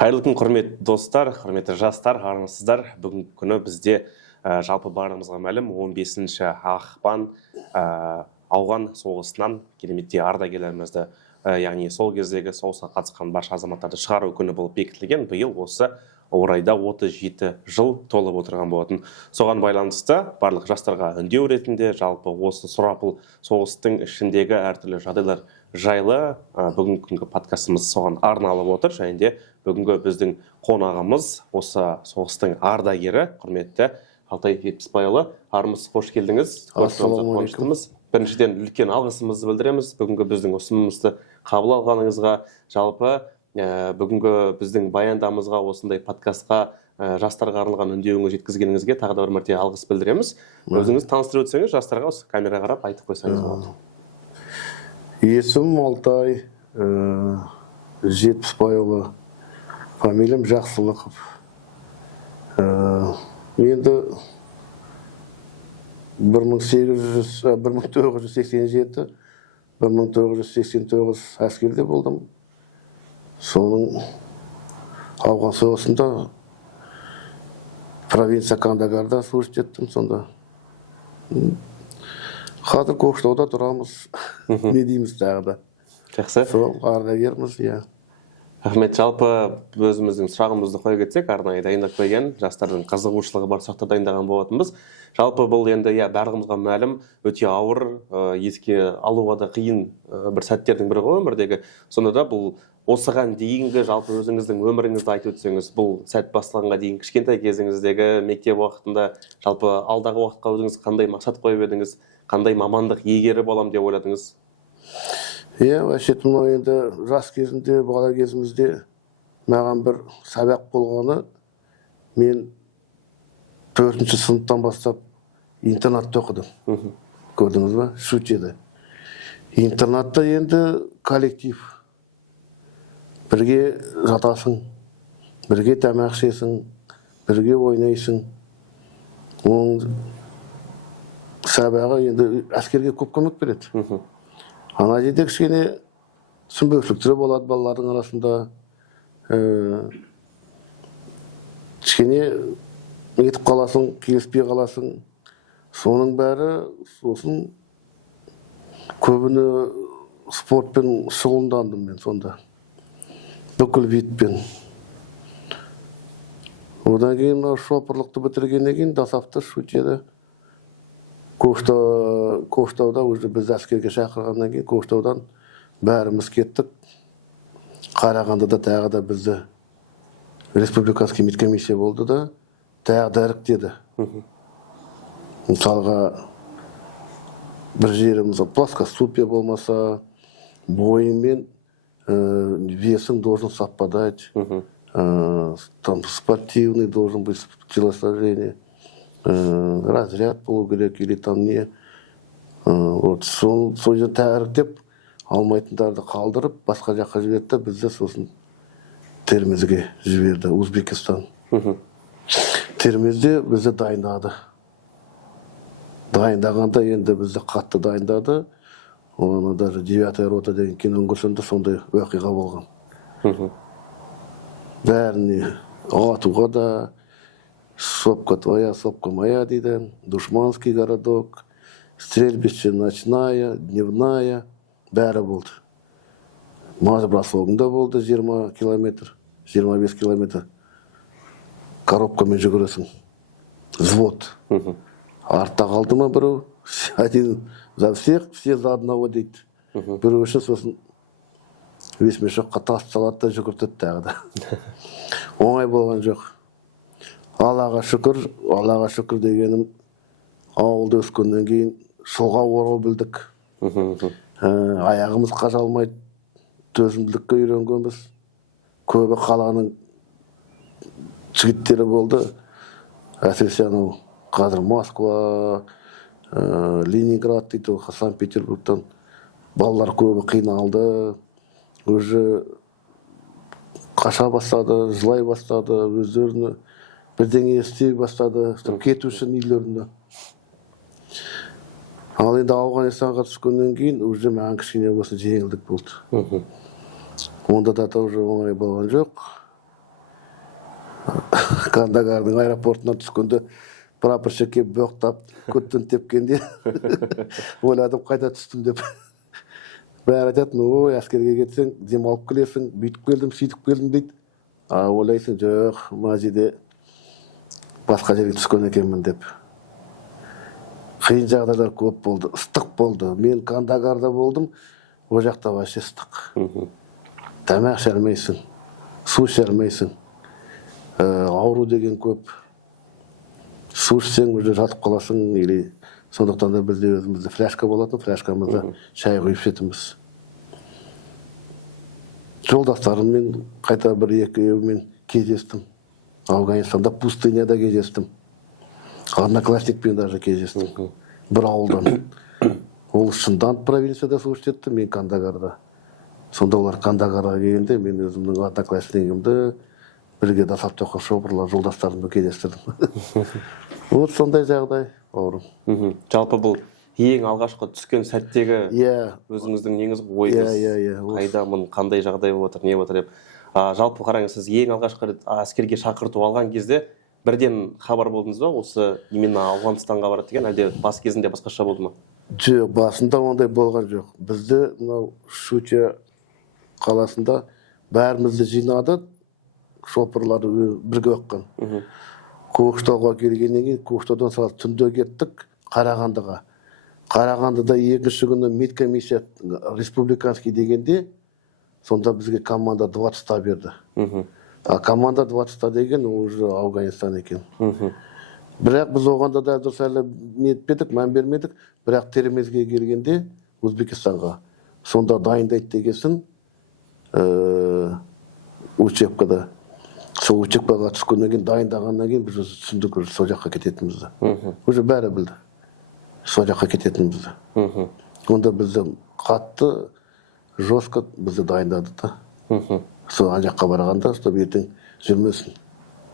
Қайырлы күн, құрметті достар, құрметті жастар, армысыздар. Бүгінгі күні бізде жалпы барымызға мәлім 15-ші ақпан ауған соғысынан кереметтей ардагерлерімізді, яғни сол кездегі соғысқа қатысқан барша азаматтарды шығару күні болып бекітілген. Биыл осы орайда 37 жыл толып отырған болатын. Соған байланысты барлық жастарға үндеу ретінде жалпы осы сұрапыл соғыстың ішіндегі әртүрлі жағдайлар жайлы бүгінгі күнгі подкастымыз соған арналып отыр. Және де бүгінгі біздің қонағымыз осы соғыстың ардагері, құрметті Алтай Жетпісбайұлы. Армыс, қош келдіңіз. Ассалаумағалейкум. Біріншіден үлкен алғысымызды білдіреміз бүгінгі біздің ұсынысымызды қабыл алғаныңызға. Жалпы бүгінгі біздің баяндамызға, осындай подкастқа жастарға арналған үндеуіңізді жеткізгеніңізге тағы да бір мәрте алғыс білдіреміз. Өзіңіз таныстырып өтсеңіз, жастарға осы камераға қарап айтып қойсаңыз болады. Есімім Алтай Жетпісбайұлы, фамилиям Жақсылықов. Енді 1987-1989 әскерде болдым. Соның ауған соғысында провинция Кандагарда служить еттім сонда. Қазір Көкшетауда тұрамыз. Не дейміз тағы да. Жақсы. Сол ардагерміз, иә. Рахмет. Жалпы өзіміздің сұрағымызды қоя кетсек, арнайы дайындап қойған жастардың қызығушылығы бар сұрақтар дайындаған болатынбыз. Жалпы бұл енді барлығымызға мәлім, өте ауыр, еске алуға да қиын бір сәттердің бірі ғой өмірдегі. Сонда да бұл осыған дейінгі жалпы өзіңіздің өміріңізді айтып өтсеңіз, бұл сәт басталғанға дейін кішкентай кезіңіздегі мектеп уақытында жалпы алдағы уақытқа өзіңіз қандай мақсат қойып едіңіз, қандай мамандық иегері болам деп ойладыңыз? Иә, вообще-то енді жас кезімде, бала кезімізде маған бір сабақ болғаны, мен 4-ші сыныптан бастап интернатта оқыдым. Көрдіңіз ба? Шучеде. Интернатта енді коллектив. Бірге жатасың, бірге тамақ ішесің, бірге ойнайсың. Оның сабағы енді әскерге көп көмек береді. Ана жерде кішкене түсінбеушіліктер болады балалардың арасында. Кішкене нетіп қаласың, келіспей қаласың. Соның бәрі сосын көбіне спортпен шұғылдандым мен сонда. Бүкіл видпен. Одан кейін шопырлықты бітіргеннен кейін досафты шучеді. Көкшетауда уже біз әскерге шақырғаннан кейін Көкшетаудан бәріміз кеттік. Қарағандыда тағы да бізді республиканский медкомиссия болды да, тағы да іріктеді. Мысалға бір жеріміз плоскоступие болмаса, бойымен весің должен совпадать, там спортивный должен быть телосложение. Разряд болу керек или там не. Вот сол жерде тәріктеп алмайтындарды қалдырып басқа жаққа жіберді, бізді сосын Термезге жіберді, Өзбекстан. Термезде бізді дайындады. Дайындағанда енді бізді қатты дайындады. Оны даже 9-я рота деген киноны көрсемде сондай оқиға болған. Бәріне атуға да сопка твоя, сопка моя дейді, душманский городок, стрельбище ночная, дневная, бәрі болды. Мазбросогында болды 20 километр, 25 километр. Коробкамен жүгіресің. Взвод. Артта қалды ма біреу? Один за всех, все за одного дейді. Біреу үшін сосын весмешокқа тас салады да жүгіртеді тағы да. Оңай болған жоқ. Аллаға шүкір дегенім, ауылда өскеннен кейін шуға орау білдік. Аяғымыз қажалмайды, төзімділікке үйренгенбіз. Көбі қаланың жігіттері болды. Әсіресе анау қазір Москва, Ленинград дейді, Санкт-Петербургтан балалар көбі қиналды. Уже қаша бастады, жылай бастады, өздеріне бірдеңе істей бастады, кету үшін үйлеріне. Ал енді Ауғанстанға түскеннен кейін уже маған кішкене осы жеңілдік болды. Онда да уже оңай болған жоқ. Кандагардың аэропортынан түскенде прапорщик келіп боқтап көттен тепкенде ойладым қайда түстім деп. Бәрі айтатын, ой, әскерге кетсең, демалып келесің, бүйтіп келдім, сөйтіп келдім дейді. Ойлайсың, жоқ, мына жерде басқа жерге түскен екенмін деп. Қиын жағдайлар көп болды, ыстық болды. Мен Кандагарда болдым, ол жақта вообще ыстық. Тамақ іше алмайсың, су іше алмайсың. Ауру деген көп. Су ішсең уже жатып қаласың, или сондықтан да бізде өзімізде фляжка болатын, фляжкамызда шай құйып ішетінбіз. Жолдастарыммен қайта бір-екеуімен кездестім. Афганистанда пустыняда кездестім. Одноклассникпен даже кездестім. Бір ауылдан. Ол Шындан провинцияда су ішетті, мен Кандагарда. Сонда олар Кандагарға келгенде мен өзімнің одноклассникімді бірге дасаптыққа шопырлар жолдастарымды кездестірдім. Вот сондай жағдай, бауырым. Жалпы бұл ең алғашқы түскен сәттегі өзіңіздің неңіз ойыңыз, қайдамын, қандай жағдай болып отыр, не болып отыр деп. Жалпы қараңыз, сіз ең алғашқы әскерге шақырту алған кезде бірден хабар болдыңыз ба, осы именно Ауғанстанға барады деген, әлде бас кезінде басқаша болды ма? Жоқ, басында ондай болған жоқ. Бізді мынау Шуча қаласында бәрімізді жинады, шопырлар бірге оққан. Көкшетауға келгеннен кейін Көкшетаудан сразу түнде кеттік Қарағандыға. Қарағандыда екінші күні медкомиссия республиканский дегенде, сонда бізге команда 20-та берді. А команда 20-та деген уже Афганистан екен. Бірақ біз оғанда да дұрыс әлі не етпедік, мән бермедік. Бірақ Теремезге келгенде Өзбекстанға. Сонда дайындайды дегенсін учебкада. Сол учебкаға түскеннен кейін дайындағаннан кейін біз түсіндік сол жаққа кететінімізді. Уже бәрі білді. Сол жаққа кететінімізді. Онда бізді қатты, жестко бізді дайындады да. Сол ан жаққа барағанда, сол ертең жүрмесін,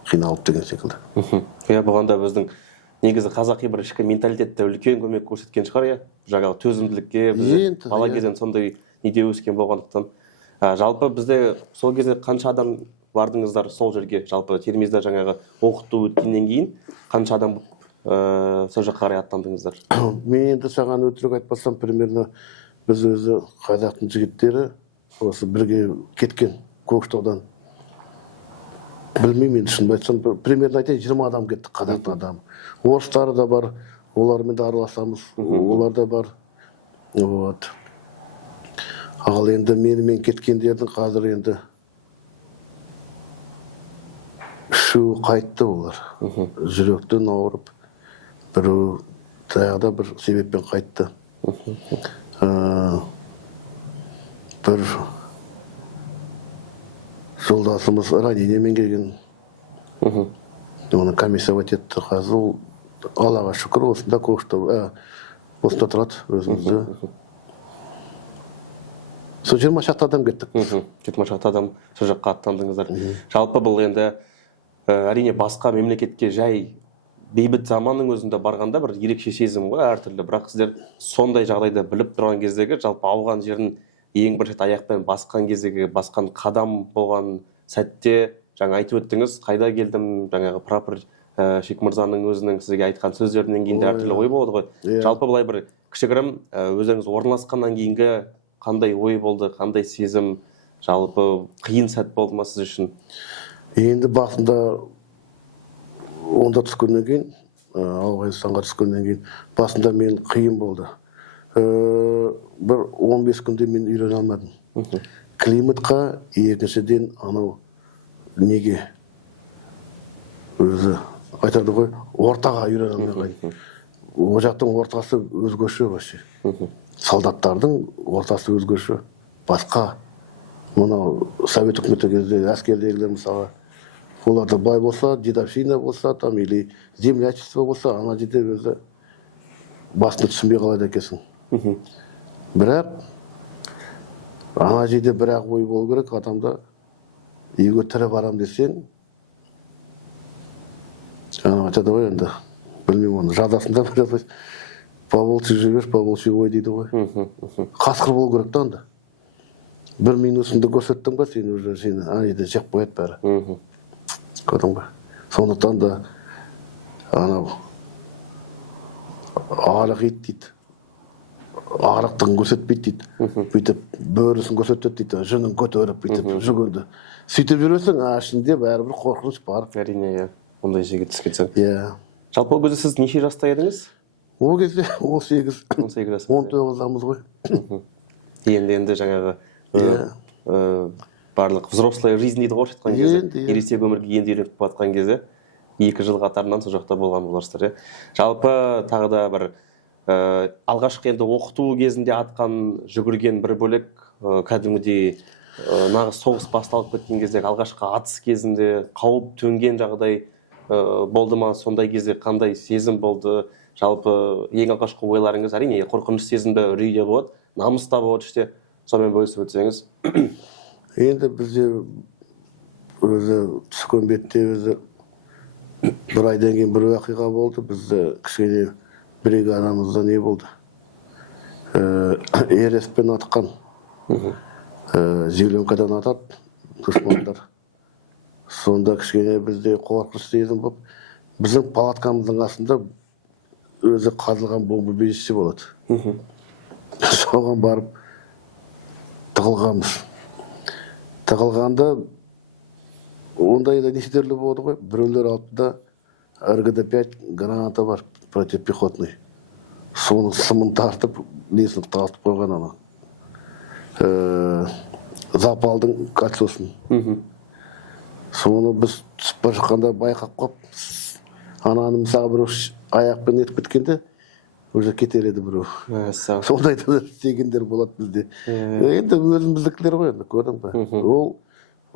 қиналып деген секілді. Бұғанда біздің негізі қазақи бір ішкі менталитетті үлкен көмек көрсеткен шығар, жаңағы төзімділікке, біз бала кезден сондай неде өскен болғандықтан. Жалпы бізде сол кезде қанша адам бардыңыздар сол жерге, жалпы Термезде жаңағы оқыту өткеннен кейін қанша адам сол жаққа қарай аттандыңыздар? Мен енді саған өтірік айтпасам, примерно біз өзі қазақтың жігіттері осы бірге кеткен Көкшетаудан. Білмеймін, енді шынымды айтсам, примерно айтайын 20 адам кеттік, қазақтың адамы. Орыстары да бар, олармен де араласамыз, олар да бар. Вот. Ал енді менімен кеткендердің қазір енді үшеуі қайтты олар. Жүректен ауырып, біреу таяқта бір себеппен қайтты. Бір жолдасымыз ранениемен келген. Оны комиссовать етті. Қазір Аллаға шүкір, осында Көкшетау, осында тұрады өзімізді. Сол 20 шақты адам кеттік. 20 шақты адам сол жаққа аттандыңыздар. Жалпы бұл енді әрине басқа мемлекетке жай бейбіт заманның өзінде барғанда бір ерекше сезім ғой, әртүрлі. Бірақ сіздер сондай жағдайда біліп тұрған кездегі жалпы ауған жерін ең бірінші аяқпен басқан кездегі басқан қадам болған сәтте жаңа айтып өттіңіз, қайда келдім, жаңағы прапорщик мырзаның өзінің сізге айтқан сөздерінен кейін әртүрлі ой болады ғой. Жалпы былай бір кішігірім өздеріңіз орналасқаннан кейінгі қандай ой болды, қандай сезім, жалпы қиын сәт болды ма сіз үшін? Енді басында онда түскеннен кейін, Ауғанстанға түскеннен кейін, басында мен қиын болды. Бір 15 күнде мен үйрене алмадым. Климатқа, екіншіден анау неге өзі айтады ғой, ортаға үйрене алмай. О жақтың ортасы өзгеше вообще. Солдаттардың ортасы өзгеше. Басқа. Мұнау Совет үкіметі кезде әскердегілер мысалы, оларда бай болса, дедовщина болса, там или землячество болса, ана жерде өзі басында түсінбей қалады екенсің. Бірақ ана жерде бірақ ой болу керек, адамда үйге тірі барам десең, жаңа айтады ғой енді, білмеймін оны, жазасында бір по-волчьи живешь, по-волчьи ой дейді ғой. Қасқыр болу керек та анда. Бір минусыңды көрсеттің ба, сен уже ана жерде жеп қояды бәрі. көрдің ба? Сондықтан да анау арық ит дейді. Арықтығын көрсетпейді дейді. Бүйтіп бөрісін көрсетеді дейді. Жүнін көтеріп бүйтіп жүгінді. Сөйтіп жүресің, ішінде бәрібір қорқыныш бар. Әрине, иә. Ондай жерге түсіп кетсең. Иә. Жалпы ол кезде сіз неше жаста едіңіз? Ол кезде 18, 18 19-дамыз ғой. Енді жаңағы барлық взрослая жизнь дейді ғой, айтқан кезде. Ересек өмірге енді үйреніп жатқан кезде 2 жыл қатарынан сол жақта болған боларсыздар, жалпы тағы да бір алғашқы енді оқыту кезінде атқан жүгірген бір бөлек кәдімгідей нағыз соғыс басталып кеткен кезде алғашқы атыс кезінде қауіп төнген жағдай болды ма, сондай кезде қандай сезім болды? Жалпы ең алғашқы ойларыңыз әрине қорқыныш сезімді үрейде болады, намыста болады іште, сонымен бөлісіп өтсеңіз. Енді бізде өзі түскен бетте өзі бір айдан кейін бір уақиға болды. Бізді кішкене бригадамызда не болды? РС-пен атқан. Зеленкадан атады дұшпандар. Сонда кішкене бізде қорқыныш сезім болып, біздің палаткамыздың астында өзі қазылған бомбоубежище болады. Соған барып тығылғанбыз. Тығылғанда ондай да неше түрлі болды ғой. Біреулер алдында РГД-5 граната бар, противопехотный. Соның сымын тартып, несін тартып қойған ана. Запалдың кольцосын. Соны біз түсіп бара жатқанда байқап қойып, ананы мысалы біреу аяқпен етіп кеткенде, уже кетер еді біреу. Сондай да істегендер болады бізде. Енді өзіміздікілер ғой, көрдің бе?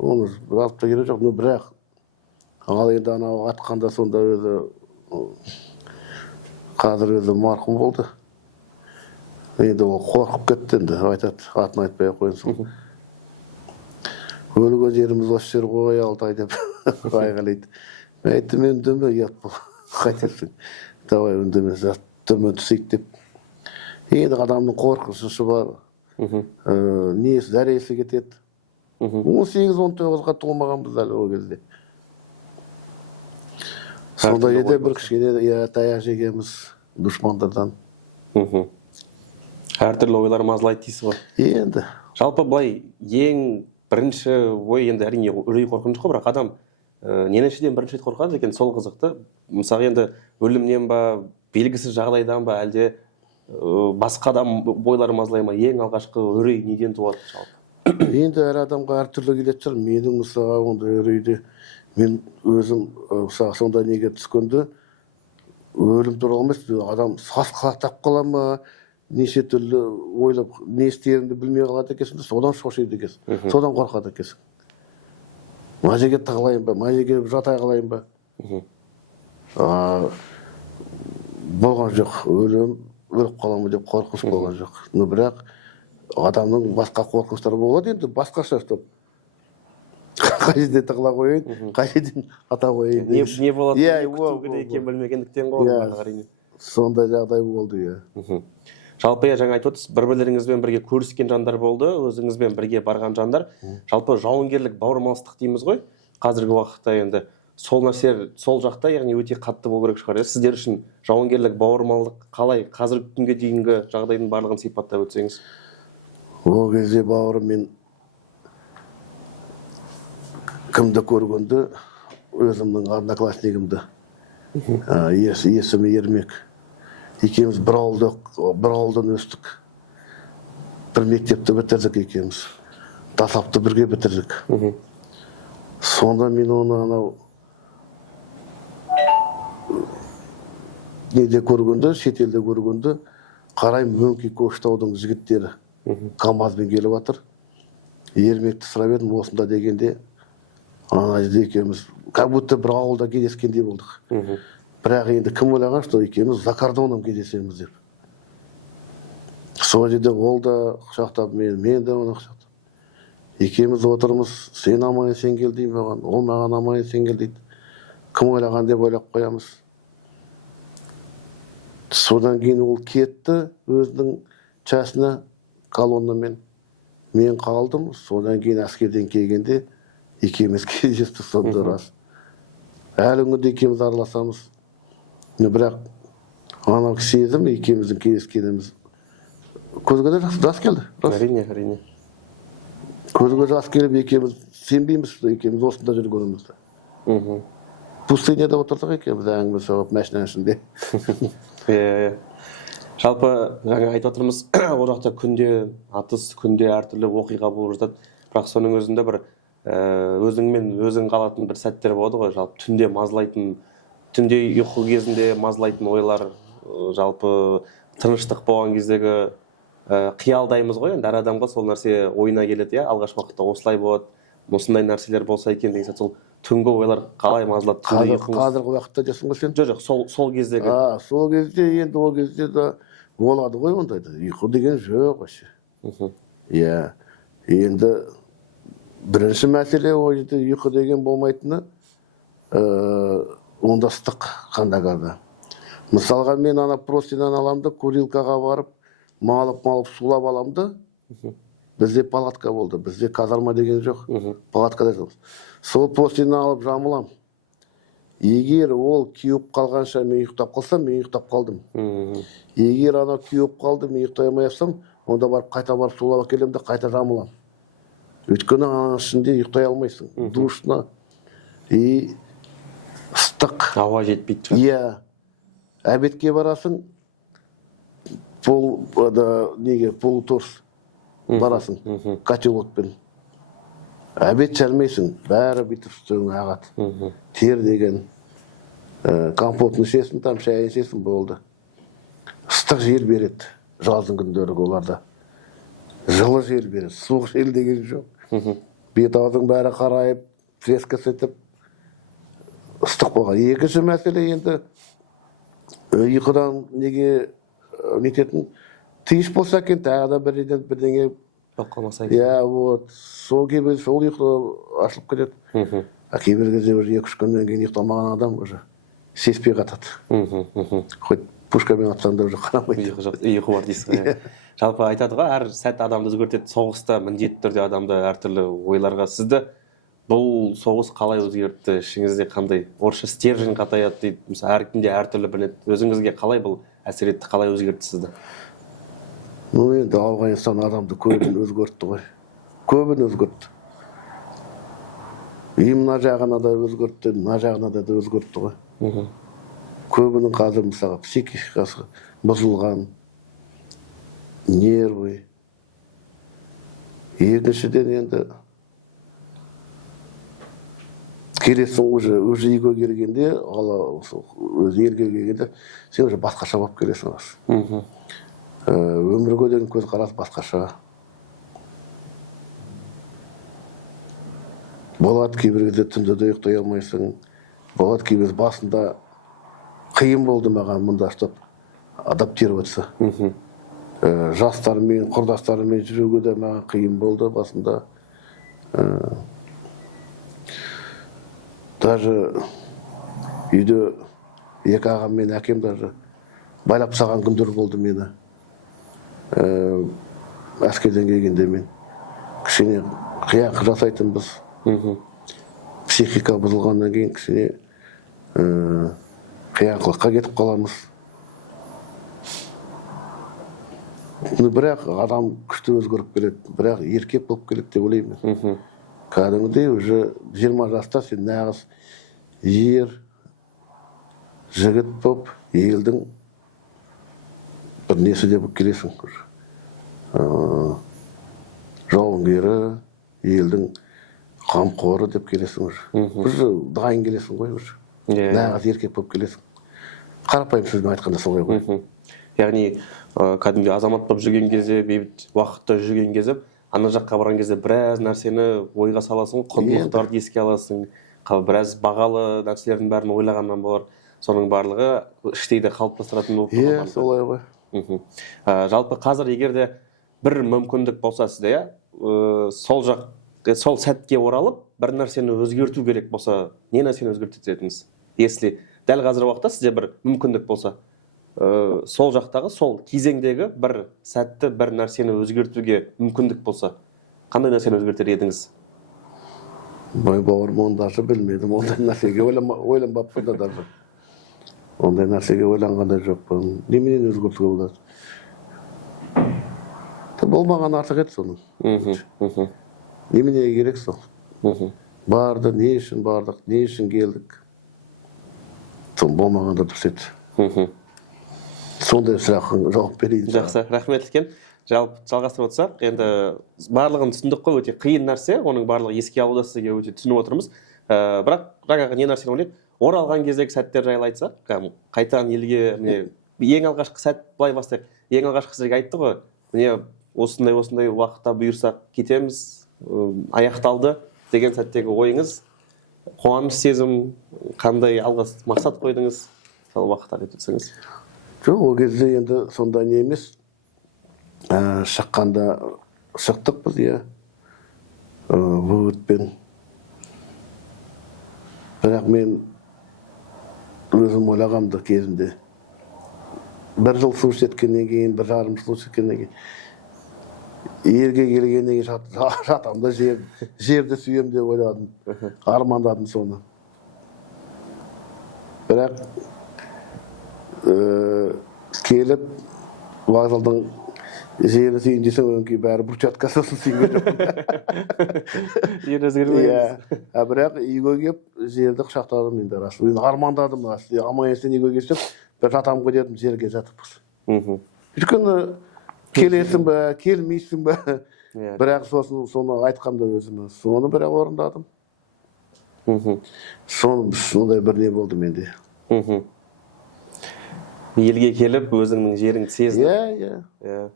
Оны алып та керек жоқ, бірақ ал енді анау атқанда сонда өзі қазір өзі марқұм болды. Енді ол қорқып кетті енді, айтады, атын айтпай қойынсын. Өлген жеріміз осы жер ғой, Алтай деп айғайлайды. Мен айттым, мен үндеме, ұят бол, қайтерсің. Давай үндеме, төмен түсейік деп. Енді адамның қорқынышы бар, несі, зәресі кетеді. 18-19-ға толмағанбыз әлі ол кезде. Сонда еді бір кішкене таяқ жегенбіз дұшпандардан. Әртүрлі ойлар мазалайды дейсіз ғой. Енді. Жалпы былай ең бірінші ой енді әрине үрей қорқыныш қой, бірақ адам ненешеден бірінші рет қорқады екен, сол қызықты. Мысалы енді өлімнен ба, белгісіз жағдайдан ба, әлде басқа адам ойлары мазалай ма? Ең алғашқы үрей неден туады жалпы? Енді әр адамға әртүрлі келеді шығар. Менің мысалға ондай үрейде мен өзім мысалы сонда неге түскенде өлім туралы емес, адам сасқалақтап қала ма, неше түрлі ойлап не істерімді білмей қалады екенсің, содан шошиды екенсің, содан қорқады екенсің. Мына жерге тығылайын ба, мына жерге жата қалайын ба? Болған жоқ, өліп қаламын деп қорқыныш болған жоқ. Бірақ адамның басқа қорқыныштары болады енді, басқаша стоп. Қай жерде тығыла қойын, қай жерден ата қойын. Не болады, не күту керек екен білмегендіктен ғой, әрине. Сондай жағдай болды, Жалпы жаңа айтып отырсыз, бір-бірлеріңізбен бірге көріскен жандар болды, өзіңізбен бірге барған жандар. Жалпы жауынгерлік бауырмалдық дейміз ғой. Қазіргі уақытта енді сол нәрсе сол жақта, яғни өте қатты болу керек шығар. Сіздер үшін жауынгерлік бауырмалдық қалай қазіргі күнге дейінгі жағдайдың барлығын сипаттап өтсеңіз? Ол кезде бауырым мен кімді көргенде өзімнің одноклассникімді, есімі Ермек. Екеуміз бір ауылдан өстік. Бір мектепті бітірдік екеуміз. Тасапты бірге бітірдік. Сонда мен оны анау неде көргенде, шетелде көргенде, қарайым Мөңке Көкшетаудың жігіттері КамАЗбен келіп жатыр. Ермекті сұрап едім, осында дегенде, ана жерде екеуміз, как будто бір ауылда кездескендей болдық. Бірақ енді кім ойлаған, что екеуміз за кордоном кездесеміз деп. Сол жерде ол да құшақтап, мен де оны құшақтап. Екеуміз отырмыз, сен аман сен кел деймін маған, ол маған аман сен кел дейді. Кім ойлаған деп ойлап қоямыз. Содан кейін ол кетті өзінің частына колоннамен. Мен қалдым, содан кейін әскерден келгенде екеуміз кездестік, сонда рас. әлі күнге екеуміз араласамыз. Бірақ анау сезім екеуміздің кездескеніміз көзге де жас келді. Әрине. Көзге жас келіп екеуміз сенбейміз, екеуміз осында жүргенімізді. Пустыняда отырдық екеуміз әңгіме соғып машинаның ішінде. Иә. Жалпы жаңа айтып отырмыз, ол жақта күнде атыс, күнде әртүрлі оқиға болып жатады. Бірақ соның өзінде бір өзіңмен өзің қалатын бір сәттер болады ғой. Жалпы түнде мазалайтын, түнде ұйқы кезінде мазалайтын ойлар, жалпы тыныштық болған кездегі қиялдаймыз ғой. Енді әр адамға сол нәрсе ойына келеді, иә, алғашқы уақытта осылай болады, осындай нәрселер болса екен деген сияқты. Сол түнгі ойлар қалай мазалады? Қазіргі уақытта жасың ба сен? Жоқ, сол кездегі. Сол кезде енді ол кезде де болады ғой ондайды. Ұйқы деген жоқ вообще. Иә. Енді бірінші мәселе ол жерде ұйқы деген болмайтыны, онда ыстық қандағарда. Мысалға мен ана простинан аламды, курилкаға барып, малып сулап аламды. Бізде палатка болды, бізде казарма деген жоқ. Палаткада жоқ. Сол простинан алып жамылам. Егер ол кеуіп қалғанша мен ұйықтап қалсам, мен ұйықтап қалдым. Егер ана кеуіп қалды, мен ұйықтай алмай жатсам, онда барып қайта барып сулап әкелем де қайта жамылам. Өйткені ананың ішінде ұйықтай алмайсың. Душна и ыстық. Ауа жетпейді. Иә. Обедке барасың, полуторс барасың, котелокпен. Обед шәлмейсің, бәрі бүйтіп үстіңе ағады. Тер деген, компотын ішесің, там шайын ішесің, болды. Ыстық жел береді, жаздың күндері оларда. Жылы жел береді, суық жел деген жоқ. Бет аузың бәрі қарайып, фреска сетіп, ыстық болған. Екінші мәселе енді ұйқыдан неге нететін, тиыш болса екен, тағы да бірдеңе қалмаса екен. Иә, вот, сол кейбір сол ұйқы ашылып кетеді. Кейбір кезде уже 2-3 күннен кейін ұйықтамаған адам уже сеспей қатады. Хоть пушкамен атсаң да уже қарамайды. Ұйқы бар дейсің. Жалпы айтады ғой, әр сәт адамды өзгертеді. Соғыста міндетті түрде адамды әртүрлі ойларға. Сізді бұл соғыс қалай өзгертті? Ішіңізде қандай? Орысша стержень қатаяды дейді. Мысалы, әркімде әртүрлі біледі. Өзіңізге қалай бұл әсер етті, қалай өзгертті сізді? Енді Ауғанстан адамды көбін өзгертті ғой. Көбін өзгертті. И мына жағына да өзгертті, мына жағына да өзгертті ғой. Көбінің қазір мысалға психикасы бұзылған, нервы. Екіншіден енді келесің уже үйге келгенде, өзі елге келгенде, сен уже басқаша болып келесің. Өмірге деген көзқарас басқаша. Болады кейбір кезде түнде де ұйықтай алмайсың. Болады кейбір басында қиын болды маған мұнда ұстап адаптироваться. Жастармен, құрдастармен жүруге де маған қиын болды басында. Даже үйде екі ағам мен әкем даже байлап тастаған күндер болды мені. Әскерден келгенде мен кішкене қияқ жасайтынбыз. Психика бұзылғаннан кейін кішкене қияқлыққа кетіп қаламыз. Бірақ адам күшті өзгеріп келеді, бірақ еркек болып келеді деп ойлаймын. Кәдімгідей уже 20 жаста сен нағыз ер жігіт болып, елдің бір несі де болып келесің. Жауынгері, елдің қамқоры деп келесің. Уже дайын келесің ғой. Нағыз еркек болып келесің. Қарапайым сөзбен айтқанда солай ғой. Яғни кәдімгі азамат болып жүрген кезде, бейбіт уақытта жүрген кезде, ана жаққа барған кезде біраз нәрсені ойға саласың, құндылықтарды еске аласың, біраз бағалы нәрселердің бәрін ойлағаннан болар. Соның барлығы іштей де қалыптастыратын болып тұрған. Иә, солай ғой. Жалпы қазір егерде бір мүмкіндік болса сізде, сол сәтке оралып, бір нәрсені өзгерту керек болса, не нәрсені өзгертетін едіңіз? Если дәл қазір уақытта сізде бір мүмкіндік болса, сол жақтағы, сол кезеңдегі бір сәтті бір нәрсені өзгертуге мүмкіндік болса, қандай нәрсені өзгертер едіңіз? Мой бауырым оны даже білмедім, ондай нәрсеге ойланбаппын да даже. Ондай нәрсеге ойланған да жоқпын. Неменен өзгертуге болады? Болмаған артық еді соның. Неменеге керек сол? Барды, не үшін бардық, не үшін келдік? Сон болмағанда дұрыс еді. Сондай сұраққа жауап берейін. Жақсы, рахмет үлкен. Жалпы жалғастырып отырсақ, енді барлығын түсіндік қой, өте қиын нәрсе, оның барлығы еске алуда сізге өте түсініп отырмыз. Бірақ жаңағы не нәрсені ойлайық, оралған кездегі сәттер жайлы айтсақ, қайтадан елге, ең алғашқы сәт былай бастайық. Ең алғашқы сіздерге айтты ғой, міне осындай уақытта бұйырсақ кетеміз, аяқталды деген сәттегі ойыңыз, қуаныш сезім, қандай алға мақсат қойдыңыз, сол уақытта айтып өтсеңіз. Жоқ, ол кезде енді сондай не емес. Шыққанда шықтық біз, иә, үгітпен. Бірақ мен өзім ойлағамды кезінде. Бір жыл су ішеткеннен кейін, 1 жарым жыл су ішеткеннен кейін, елге келгеннен кейін жатамда жерді сүйем деп ойладым, армандадым соны. Бірақ келіп вокзалдың жері сүйін десең, өңкей бәрі брусчатка сосын сүйген жоқ. Жер өзгермейміз. Бірақ үйге келіп жерді құшақтадым енді рас. Армандадым рас. Аман есен үйге келсем, бір жатамын ғой дедім, жерге жатып. Өйткені келесің бе, келмейсің бе? Бірақ сосын соны айтқамда өзіме. Соны бірақ орындадым. Сондай бір не болды менде. Елге келіп, өзіңнің жеріңді сезініп. Иә.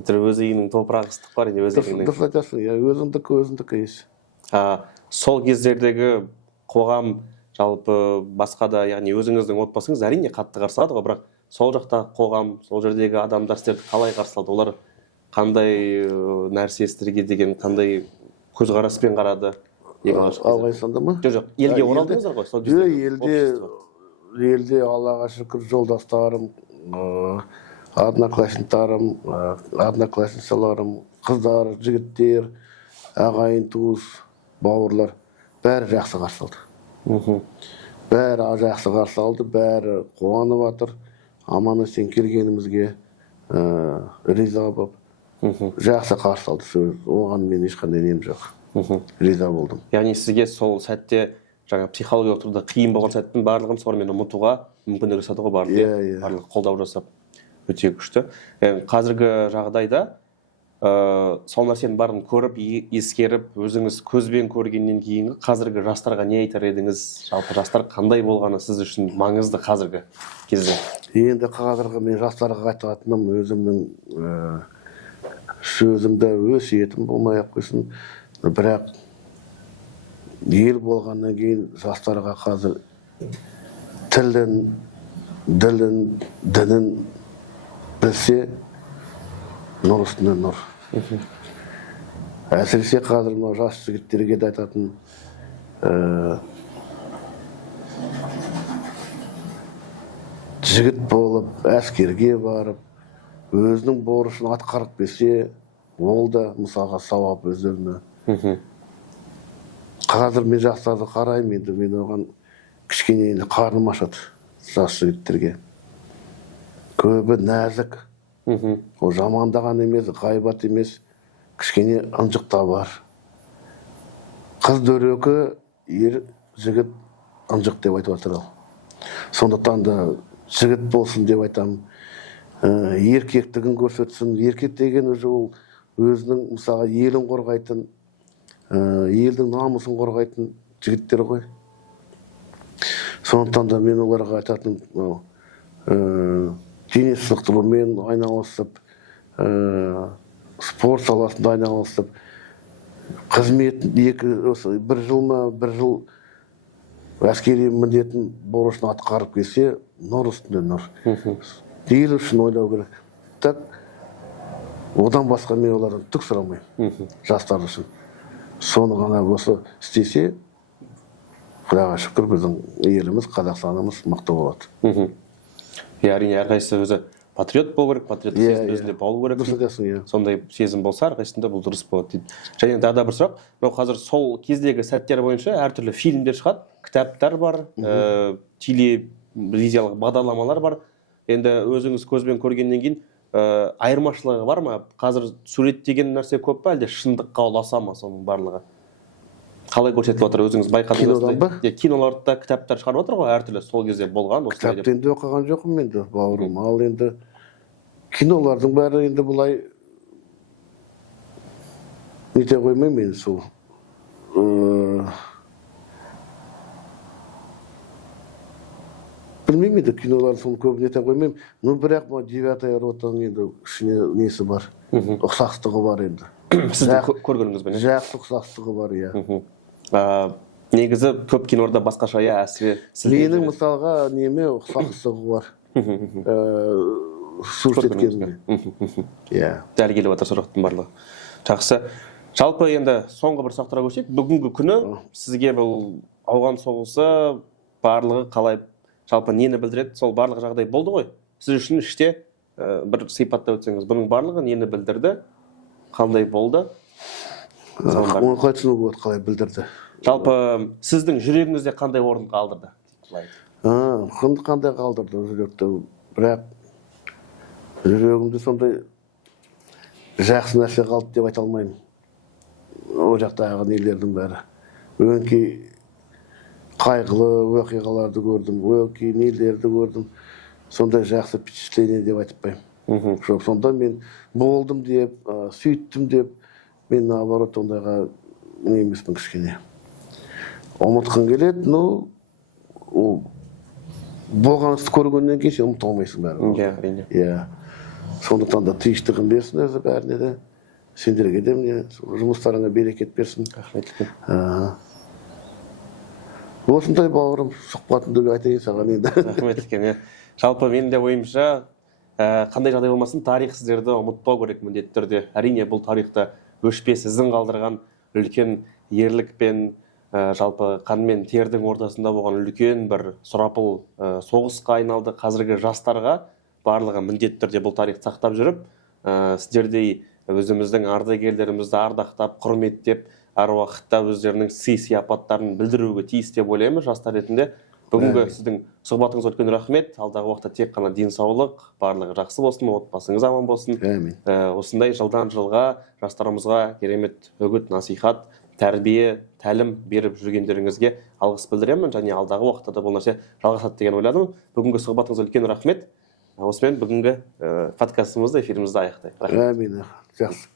Өз үйінің топырағы ыстық бар, өз үйінің. Дұрыс айтасың, өзіңдікі еш. Сол кездердегі қоғам, жалпы басқа да, яғни өзіңіздің отбасыңыз әрине қатты қарсы алды ғой, бірақ сол жақта қоғам, сол жердегі адамдар сіздерді қалай қарсы алды? Олар қандай нәрсе істерге деген, қандай көзқараспен қарады? Алғайсанда ма? Жоқ, елге оралдыңыздар ғой, сол кезде. Елде Аллаға шүкір жолдастарым, одноклассницаларым, қыздар, жігіттер, ағайын, туыс, бауырлар бәрі жақсы қарсы алды. Бәрі жақсы қарсы алды, бәрі қуанып жатыр. Аман есен келгенімізге риза болып, жақсы қарсы алды. Оған мен ешқандай нем жоқ. Риза болдым. Яғни сізге сол сәтте жаңа психологиялық тұрғыда қиын болған сәттің барлығын сонымен ұмытуға мүмкіндік жасады ғой, барлығы қолдау жасап, өте күшті. Қазіргі жағдайда сол нәрсенің барын көріп, ескеріп, өзіңіз көзбен көргеннен кейінгі қазіргі жастарға не айтар едіңіз? Жалпы жастар қандай болғаны сіз үшін маңызды қазіргі кезде? Енді қазіргі мен жастарға айтатыным өзімнің сөзімді өсиетім болмай-ақ қойсын, бірақ ел болғаннан кейін жастарға қазір тілін, ділін, дінін білсе, нұр үстіне нұр. Әсіресе қазір жас жігіттерге де айтатын, жігіт болып, әскерге барып, өзінің борышын атқарып берсе, ол да мысалға сауап өздеріне. Қазір мен жастарды қараймын, енді мен оған кішкене қарным ашады жас жігіттерге. Көбі нәзік, ол жамандаған емес, ғайбат емес, кішкене ынжықта бар. Қыз дөрекі, ер жігіт ынжық деп айтып жатыр ал. Сондықтан да жігіт болсын деп айтамын. Еркектігін көрсетсін. Еркек деген ол өзінің мысалы елін қорғайтын, елдің намысын қорғайтын жігіттер ғой. Сондықтан да мен оларға айтатын, дене шынықтырумен айналысып, спорт саласында айналысып, қызмет бір жыл әскери міндетін борышын атқарып келсе, нұр үстіне нұр. Ел үшін ойлау керек. Так, одан басқа мен олардан түк сұрамаймын, жастар үшін. Соны ғана осы істесе, Құдайға шүкір біздің еліміз, Қазақстанымыз мықты болады. Әрине әрқайсысы өзі патриот болу керек, патриоттық сезімді өзінде болу керек. Дұрыс айтасың, иә. Сондай сезім болса әрқайсысында бұл дұрыс болады дейді. Және тағы да бір сұрақ, мынау қазір сол кездегі сәттер бойынша әртүрлі фильмдер шығады, кітаптар бар, телевизиялық бағдарламалар бар. Енді өзіңіз көзбен көргеннен кейін айырмашылығы бар ма? Қазір сурет деген нәрсе көп па, әлде шындыққа ұласа ма соның барлығы? Қалай көрсетіліп отыр, өзіңіз байқадыңыз Кинодан ба? Киноларда кітаптар шығарып отыр ғой, әртүрлі сол кезде болған. Кітапты енді оқыған жоқпын енді, бауырым. Ал енді кинолардың бәрі енді бұлай нете қоймаймын мен сол. Білмеймін енді кинолардың соны көбін ете қоймаймын. Ну, бірақ 9-я ротаның енді ішіне несі бар, ұқсастығы бар енді. Сіздің көргеніңізбен? Жақсы ұқсастығы бар, иә. Негізі көп киноларда басқаша, иә, әсіре. Менің мысалға неме ұқсастығы бар. Сұрыс еткенімде. Иә. Дәл келіп отыр сұрақтың барлығы. Жақсы. Жалпы енді соңғы бір сұрақтарға көшейік. Бүгінгі күні сізге бұл ауған соғысы барлығы қалай, жалпы нені білдіреді? Сол барлық жағдай болды ғой. Сіз үшін іште бір сипаттап өтсеңіз, бұның барлығы нені білдірді? Қандай болды? Оны қалай түсінуге болады, қалай білдірді? Жалпы сіздің жүрегіңізде қандай орын қалдырды? Қандай қалдырды жүректі? Бірақ жүрегімде сондай жақсы нәрсе қалды деп айта алмаймын. О жақтағы нелердің бәрі. Өңкей қайғылы оқиғаларды көрдім, өңкей нелерді көрдім. Сондай жақсы впечатление деп айтпаймын. Жоқ, сонда мен болдым деп, сөйттім деп, мен наоборот ондайға не емеспін кішкене. Ұмытқың келеді, но болған істі көргеннен кейін сен ұмыта алмайсың бәрі. Иә, әрине. Иә. Сондықтан да тыныштығын берсін өзі бәріне де. Сендерге де міне жұмыстарыңа берекет берсін. Рахмет. Осындай бауырым, сұхбатымды айтайын саған енді. Рахмет екен. Жалпы менің де ойымша, қандай жағдай болмасын, тарих сіздерді ұмытпау керек міндетті түрде. Әрине бұл тарихта өшпес ізін қалдырған үлкен ерлік пен жалпы қан мен тердің ортасында болған үлкен бір сұрапыл соғысқа айналды. Қазіргі жастарға барлығы міндетті түрде бұл тарихты сақтап жүріп, сіздердей өзіміздің ардагерлерімізді ардақтап, құрметтеп, әр уақытта өздерінің сый-сияпаттарын білдіруге тиіс деп ойлаймын жастар ретінде. Бүгінгі сіздің сұхбатыңыз үлкен рахмет. Алдағы уақытта тек қана денсаулық, барлығы жақсы болсын, отбасыңыз аман болсын. Осындай жылдан жылға жастарымызға керемет үгіт, насихат, тәрбие, тәлім беріп жүргендеріңізге алғыс білдіремін, және алдағы уақытта да бұл нәрсе жалғасады деген ойладым. Бүгінгі сұхбатыңыз үлкен рахмет. Осымен бүгінгі подкастымызды, эфирімізді аяқтайық. Әмин. Жақсы.